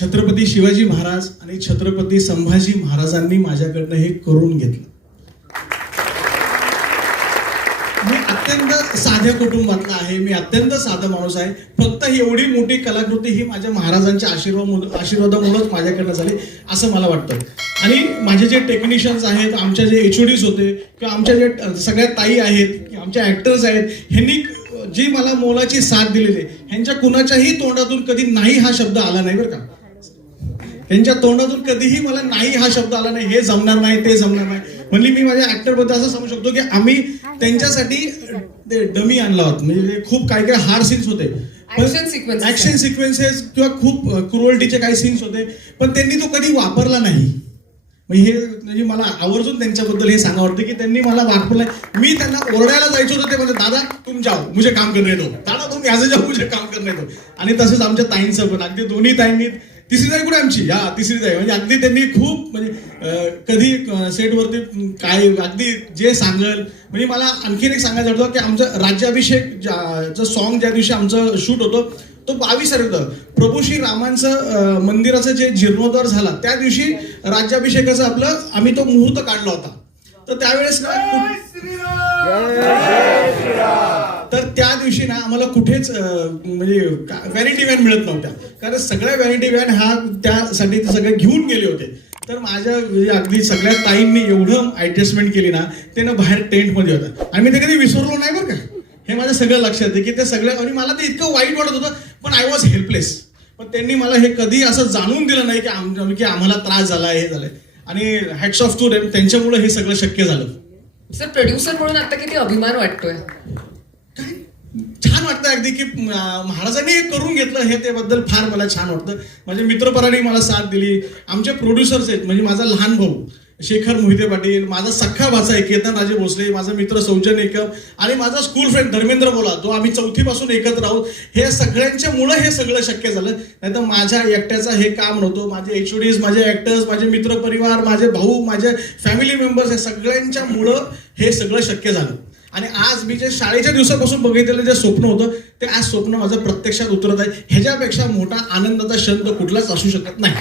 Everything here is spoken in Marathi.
छत्रपती शिवाजी महाराज आणि छत्रपती संभाजी महाराजांनी माझ्याकडनं हे करून घेतलं. मी अत्यंत साध्या कुटुंबातला आहे मी अत्यंत साधा माणूस आहे. फक्त ही एवढी मोठी कलाकृती ही माझ्या महाराजांच्या आशीर्वाद आशीर्वादामुळेच माझ्याकडनं झाली असं मला वाटतं. आणि माझे जे टेक्निशियन्स आहेत आमच्या जे एच होते किंवा आमच्या जे सगळ्या ताई आहेत किंवा आमच्या ऍक्टर्स आहेत ह्यांनी जी मला मोलाची साथ दिलेली आहे ह्यांच्या कुणाच्याही तोंडातून कधी नाही हा शब्द आला नाही बरं का. त्यांच्या तोंडातून कधीही मला नाही हा शब्द आला नाही हे जमणार नाही ते जमणार नाही. म्हणजे मी माझ्या ऍक्टरबद्दल असं समजू शकतो की आम्ही त्यांच्यासाठी डमी आणला होता. म्हणजे खूप काय काय हार्ड सीन्स होते. ऍक्शन सिक्वेन्सेस किंवा खूप क्रुअल्टीचे काही सीन्स होते. पण त्यांनी तो कधी वापरला नाही. हे म्हणजे मला आवर्जून त्यांच्याबद्दल हे सांगा वाटतं की त्यांनी मला वापरलंय मी त्यांना ओरडायला जायचं होतं ते म्हणजे दादा तुम जाओ. मुझे काम करणे दो. दादा तुम याचं जाऊ मुझे काम करणे दो. आणि तसंच आमच्या ताईंचं पण. अगदी दोन्ही ताईंनी तिसरी ताई कुठे आमची? हा तिसरी ताई म्हणजे अगदी त्यांनी खूप म्हणजे कधी सेटवरती काय अगदी जे सांगल. म्हणजे मला आणखीन एक सांगायचं होतं की आमचं राज्याभिषेक ज्या सॉन्ग ज्या दिवशी आमचं शूट होतं तो बावीस तारीख होतं. प्रभू श्री रामांचं मंदिराचं जे जीर्णोद्धार झाला त्या दिवशी राज्याभिषेकाचं आपलं आम्ही तो मुहूर्त काढला होता. तर त्यावेळेस ना तर त्या दिवशी ना आम्हाला कुठेच म्हणजे व्हॅनिटी व्हॅन मिळत नव्हत्या. कारण सगळ्या व्हॅनिटी व्हॅन हा त्यासाठी ते सगळे घेऊन गेले होते. तर माझ्या म्हणजे अगदी सगळ्या ताईंनी एवढं ऍडजस्टमेंट केली ना ते ना बाहेर टेंटमध्ये होतं. आणि मी ते कधी विसरलो नाही बरं का. हे माझ्या सगळं लक्षात आहे की ते सगळं आणि मला ते इतकं वाईट वाटत होतं पण आय वॉज हेल्पलेस पण त्यांनी मला हे कधी असं जाणून दिलं नाही की आम की आम्हाला त्रास झाला हे झालंय. आणि हॅट्स ऑफ टू डेम त्यांच्यामुळे हे सगळं शक्य झालं. सर प्रोड्युसर म्हणून आता किती अभिमान वाटतोय? वाटतं अगदी की महाराजांनी हे करून घेतलं हे त्याबद्दल फार मला छान वाटतं. माझ्या मित्रपरांनी मला साथ दिली. आमचे प्रोड्युसर्स आहेत म्हणजे माझा लहान भाऊ शेखर मोहिते पाटील माझा सख्खा भाचा आहे केतन राजे भोसले माझा मित्र सौजन एकम आणि माझा स्कूल फ्रेंड धर्मेंद्र बोला जो आम्ही चौथीपासून एकत्र आहोत. हे सगळ्यांच्या मुळे हे सगळं शक्य झालं. नाही तर माझ्या एकट्याचं हे काम नव्हतं. माझे एचओडीज माझे ऍक्टर्स माझे मित्रपरिवार माझे भाऊ माझे फॅमिली मेंबर्स हे सगळ्यांच्या मुळं हे सगळं शक्य झालं. आणि आज मी जे शाळेच्या दिवसापासून बघितलेलं जे स्वप्न होतं ते आज स्वप्न माझं प्रत्यक्षात उतरत आहे. ह्याच्यापेक्षा मोठा आनंदाचा क्षण तर कुठलाच असू शकत नाही.